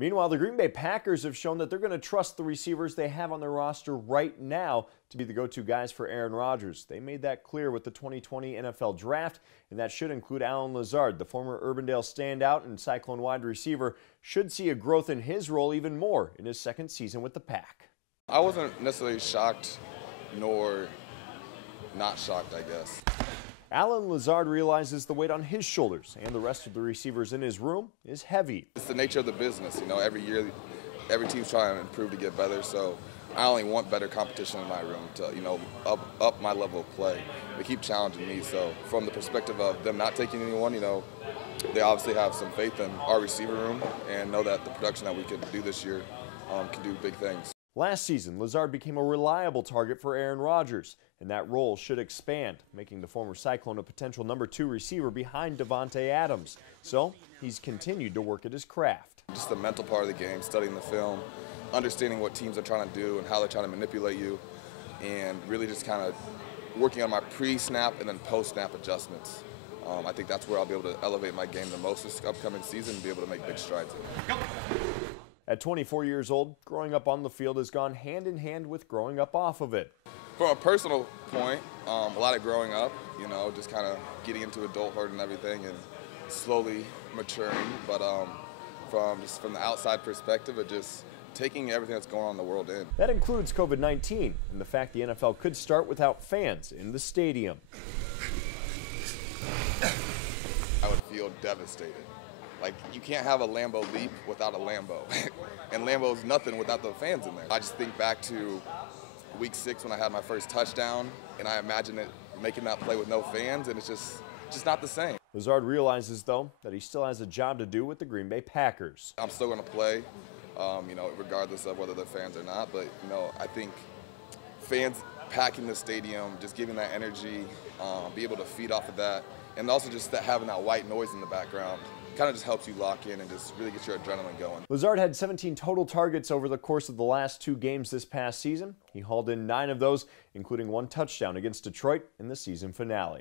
Meanwhile, the Green Bay Packers have shown that they're going to trust the receivers they have on their roster right now to be the go-to guys for Aaron Rodgers. They made that clear with the 2020 NFL Draft, and that should include Lazard, the former Urbandale standout and Cyclone wide receiver, should see a growth in his role even more in his second season with the Pack. I wasn't necessarily shocked nor not shocked, I guess. Lazard realizes the weight on his shoulders and the rest of the receivers in his room is heavy. It's the nature of the business. Every year, every team's trying to improve to get better, so I only want better competition in my room to, up my level of play. They keep challenging me, so from the perspective of them not taking anyone, they obviously have some faith in our receiver room and know that the production that we can do this year can do big things. Last season, Lazard became a reliable target for Aaron Rodgers, and that role should expand, making the former Cyclone a potential #2 receiver behind Davante Adams. So he's continued to work at his craft. Just the mental part of the game, studying the film, understanding what teams are trying to do and how they're trying to manipulate you, and really just kind of working on my pre-snap and then post-snap adjustments. I think that's where I'll be able to elevate my game the most this upcoming season and be able to make big strides in it. At 24 years old, growing up on the field has gone hand in hand with growing up off of it. From a personal point, a lot of growing up, just kind of getting into adulthood and everything and slowly maturing. But from the outside perspective of just taking everything that's going on in the world in. That includes COVID-19 and the fact the NFL could start without fans in the stadium. I would feel devastated. Like, you can't have a Lambeau leap without a Lambeau. And Lambeau's nothing without the fans in there. I just think back to week 6 when I had my first touchdown, and I imagine it making that play with no fans, and it's just not the same. Lazard realizes, though, that he still has a job to do with the Green Bay Packers. I'm still going to play, regardless of whether they're fans or not. But, I think fans packing the stadium, just giving that energy, be able to feed off of that, and also just having that white noise in the background kind of just helps you lock in and just really get your adrenaline going. Lazard had 17 total targets over the course of the last 2 games this past season. He hauled in 9 of those, including 1 touchdown against Detroit in the season finale.